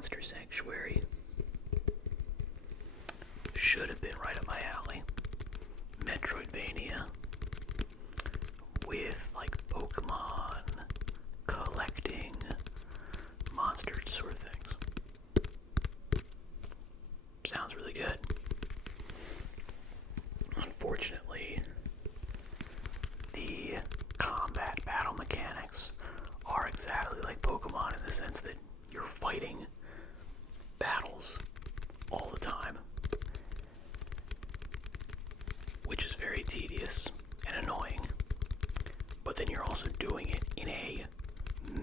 Monster Sanctuary should have been right up my alley. Metroidvania with like Pokemon collecting monsters sort of things. Sounds really good. Unfortunately, the combat battle mechanics are exactly like Pokemon in the sense that you're fighting battles all the time, which is very tedious and annoying, but then you're also doing it in a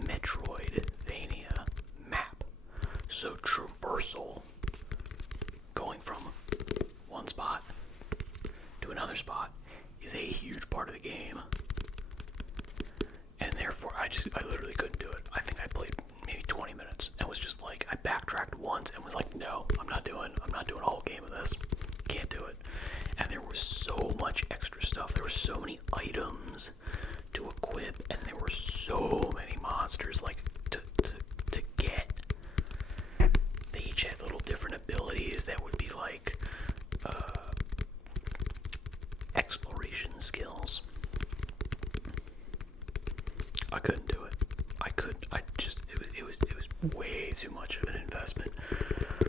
Metroidvania map. So traversal, going from one spot to another spot, is a huge part of the game. And therefore, I literally couldn't do it. I think I played maybe 20 minutes and was just like, I backtracked once and was like, no, I'm not doing a whole game of this. Can't do it. And there was so much extra stuff. There were so many items to equip, and there were so many monsters like to get. They each had little different abilities that would be like exploration skills. I couldn't do it. It was way too much of an investment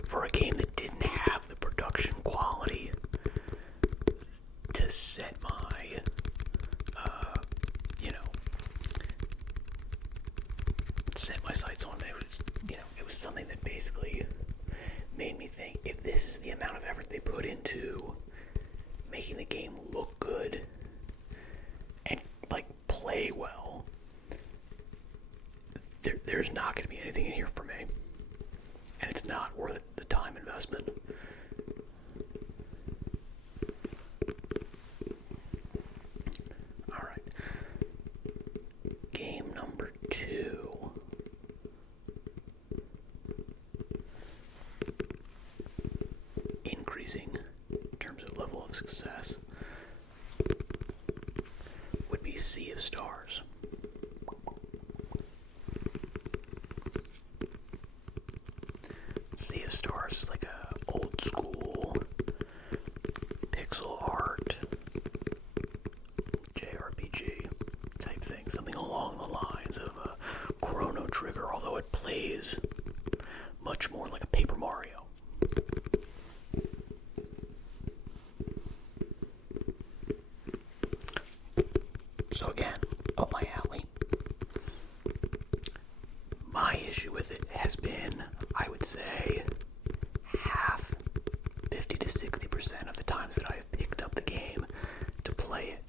for a game that didn't have the production quality to set my, set my sights on. It was something that basically made me think, if this is the amount of effort they put into making the game look good and like play well, there's not going to be anything in here for me, and it's not worth the time investment. All right, game number 2. Increasing in terms of level of success would be Sea of Stars. Sea of Stars is like a old school pixel art JRPG type thing, something along the lines of a Chrono Trigger, although it plays much more like a Paper Mario. So again, up my alley. My issue with it has been, I would say, half, 50 to 60% of the times that I've picked up the game to play it,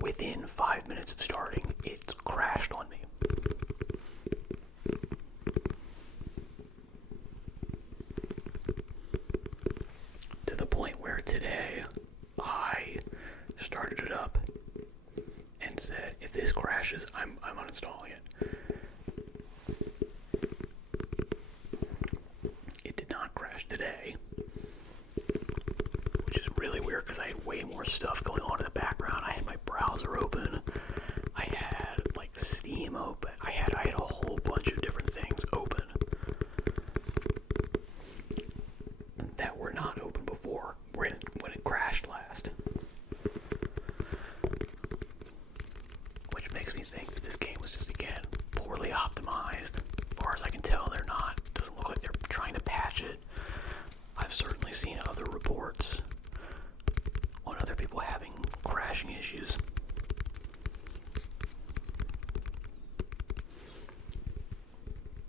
within 5 minutes of starting, it's crashed on me. To the point where today, I started it up and said, if this crashes, I'm uninstalling it. It did not crash today, which is really weird because I had way more stuff going on in the background. I had my browser open, I had like Steam open, I had a whole bunch of different things open that were not open before when it crashed last. Which makes me think that this game was just, again, poorly optimized. As far as I can tell, they're not. It doesn't look like they're trying to patch it. I've certainly seen other reports on other people having crashing issues.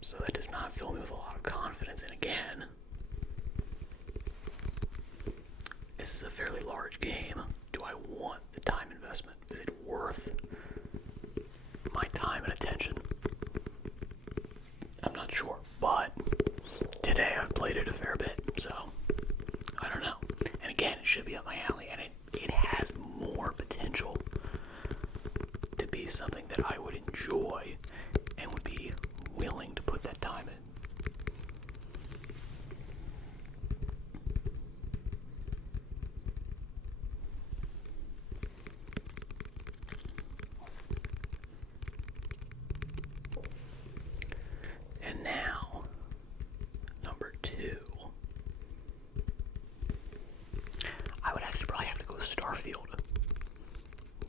So that does not fill me with a lot of confidence. And again, this is a fairly large game. Do I want the time investment? Is it worth my time and attention? I'm not sure, but today I've played it a fair bit, so I don't know. And again, it should be up my alley, and it has more potential to be something that I would enjoy and would be willing to put that time in. And now, 2, I would actually probably have to go with Starfield.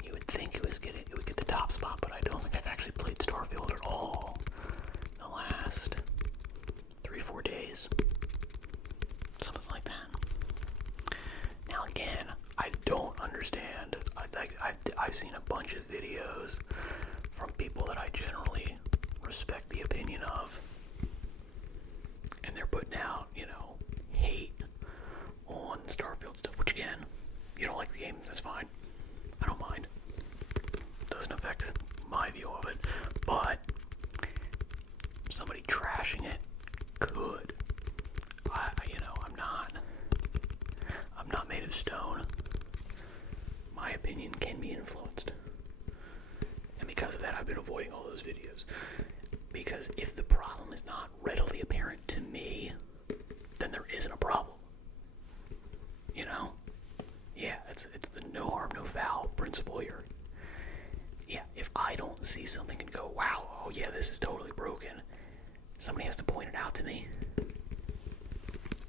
You would think it would get the top spot, but I don't think I've actually played Starfield at all in the last 3-4 days. Something like that. Now again, I don't understand. I've seen a bunch of videos from people that I generally respect the opinion of, and they're putting out, hate on Starfield stuff, which again, you don't like the game, that's fine. I don't mind. Doesn't affect my view of it, but somebody trashing it could. I'm not made of stone. My opinion can be influenced. And because of that, I've been avoiding all those videos. Because if the problem is not readily apparent to me, then there isn't a problem. Yeah, it's the no harm, no foul principle here. Yeah, if I don't see something and go, wow, oh yeah, this is totally broken, somebody has to point it out to me.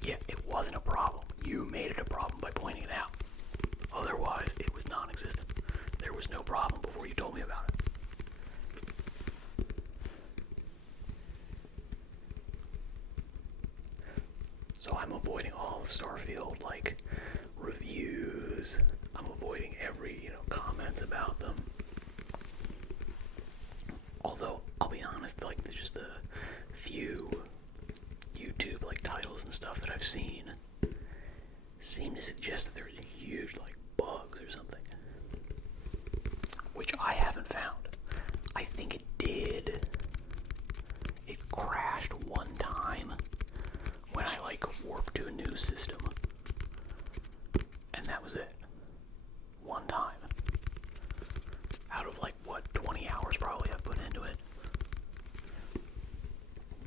Yeah, it wasn't a problem. You made it a problem by pointing it out. Otherwise, it was non-existent. There was no problem before you told me about it. So I'm avoiding all the Starfield, reviews. I'm avoiding every, comments about them. Although, I'll be honest, just the few YouTube, titles and stuff that I've seen seem to suggest that there's huge, bugs or something. Which I haven't found. I think it did. It crashed one time when I, warped to a new system. And that was it. One time. Out of, 20 hours probably I've put into it.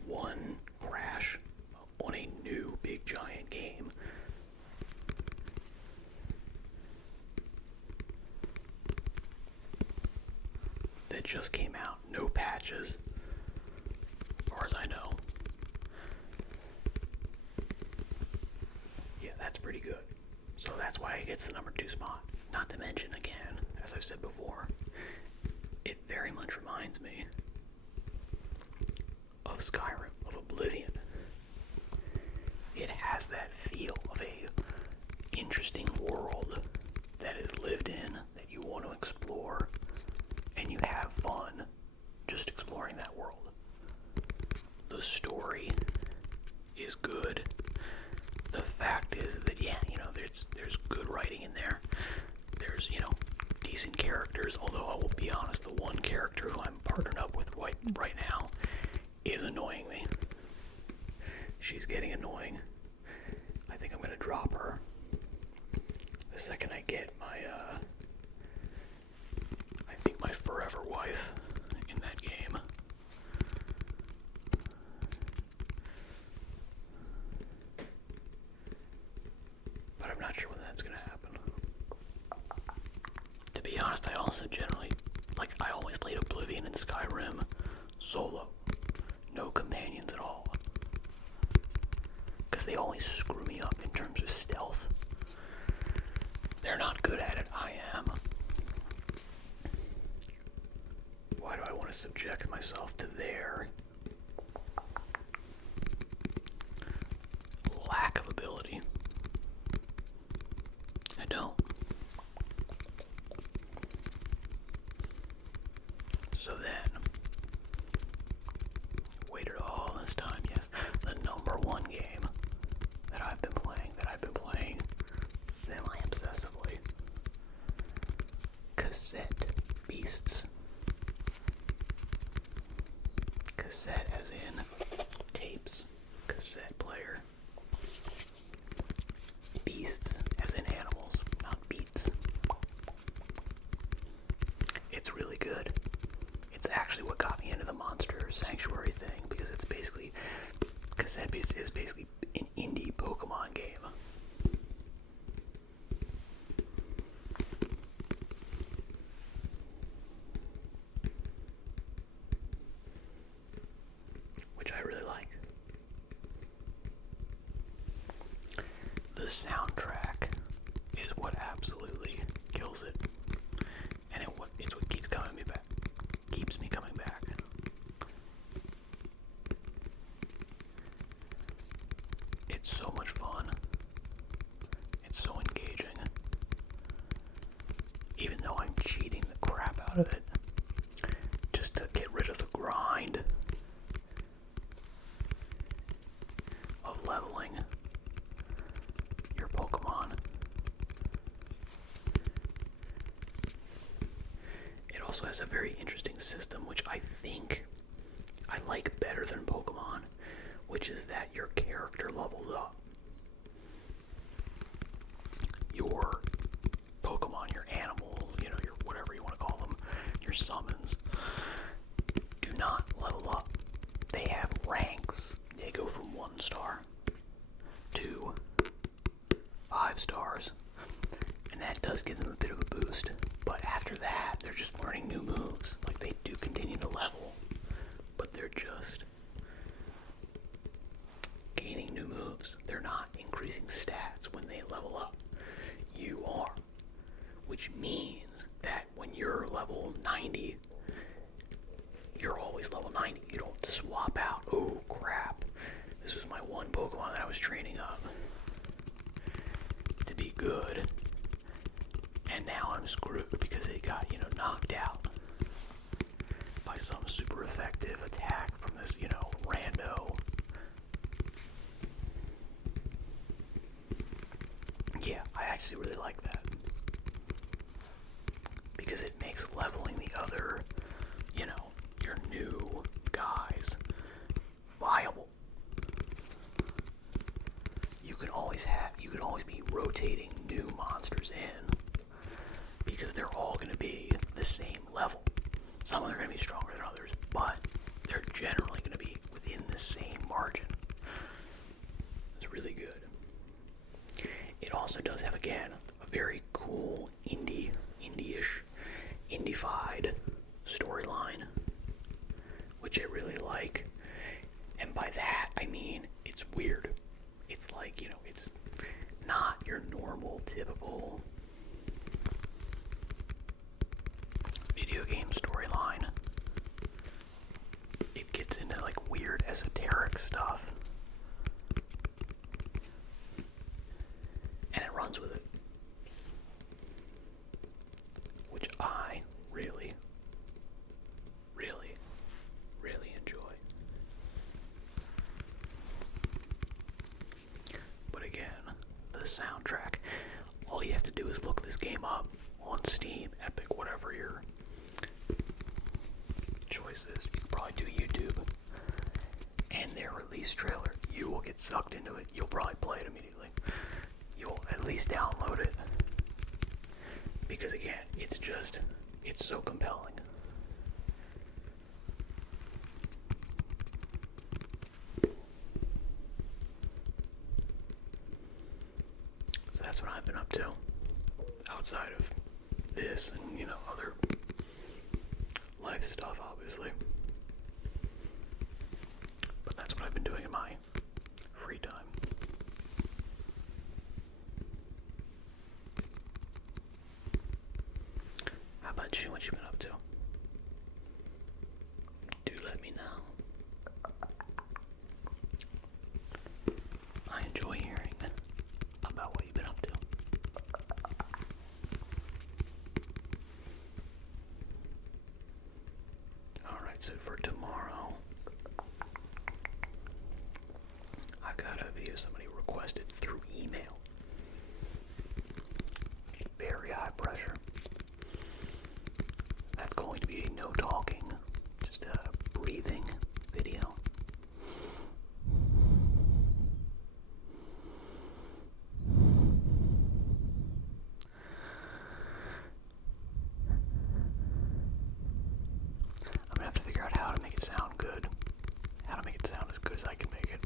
One crash on a new big giant game. That just came out. No patches. As far as I know. Yeah, that's pretty good. So that's why it gets the number 2 spot. Not to mention, again, as I've said before, it very much reminds me of Skyrim, of Oblivion. It has that feel of a interesting world that is lived in, that you want to explore, and you have fun just exploring that world. The story is good. The fact is that, there's good writing in there. There's, decent characters, although I will be honest, the one character who I'm partnered up with right now is annoying me. She's getting annoying. I think I'm going to drop her the second I get my forever wife in that game. But I'm not sure when that's going to happen. To be honest, I also generally, I always played Oblivion and Skyrim solo. No companions at all. Because they always screw me up in terms of stealth. They're not good at it. I am. Why do I want to subject myself to their lack of ability? I don't. So then, waited all this time, yes, the number 1 game that I've been playing semi-obsessively, Cassette Beasts. Cassette as in tapes, cassette player. Beasts as in animals, not beats. It's really good. It's actually what got me into the Monster Sanctuary thing, because it's basically, Cassette Beasts is basically an indie Pokemon game. Which I really like. soundtrack is what absolutely kills it, and it's what keeps me coming back. It's so much fun. It's so engaging. Even though I'm cheating the crap out of it, just to get rid of the grind of leveling your Pokemon. It also has a very interesting system, which I think I like better than Pokemon, which is that your character levels up. Your Pokemon, your animals, your whatever you want to call them, your summons, do not level up. They have ranks. They go from 1 star to 5 stars, and that does give them a bit of a boost. But after that, they're just learning new moves. Like, they do continue to level, but they're just gaining new moves. They're not increasing stats when they level up. You are. Which means that when you're level 90, you're always level 90. You don't swap out. Oh, crap. This was my one Pokemon that I was training up to be good. And now I'm screwed because it got, knocked out by some super effective attack from this, rando. Yeah, I actually really like that. Because it makes leveling the other, your new guys viable. You can always be rotating new monsters in, because they're all going to be the same level. Some of them are going to be stronger than others, but they're generally going to be within the same margin. It's really good. It also does have, again, a very cool indie-ish, indie-fied storyline, which I really like. And by that, I mean, it's weird. It's like, it's not your normal, typical video game storyline. It gets into, like, weird, esoteric stuff. And it runs with it. Which I really, really, really enjoy. But again, the soundtrack, all you have to do is look this game up on Steam, Epic, whatever your choice is. You can probably do YouTube and their release trailer. You will get sucked into it. You'll probably play it immediately. You'll at least download it. Because again, it's so compelling. So that's what I've been up to. Outside of this and, other life stuff, obviously. But that's what I've been doing in my free time. How about you? What you been up to? Do let me know. I enjoy hearing about what you've been up to. Alright, so for tomorrow, I've got a video somebody requested through email. Very high pressure. That's going to be a no talking, just a breathing video. I'm gonna have to figure out how to make it sound good. How to make it sound as good as I can make it.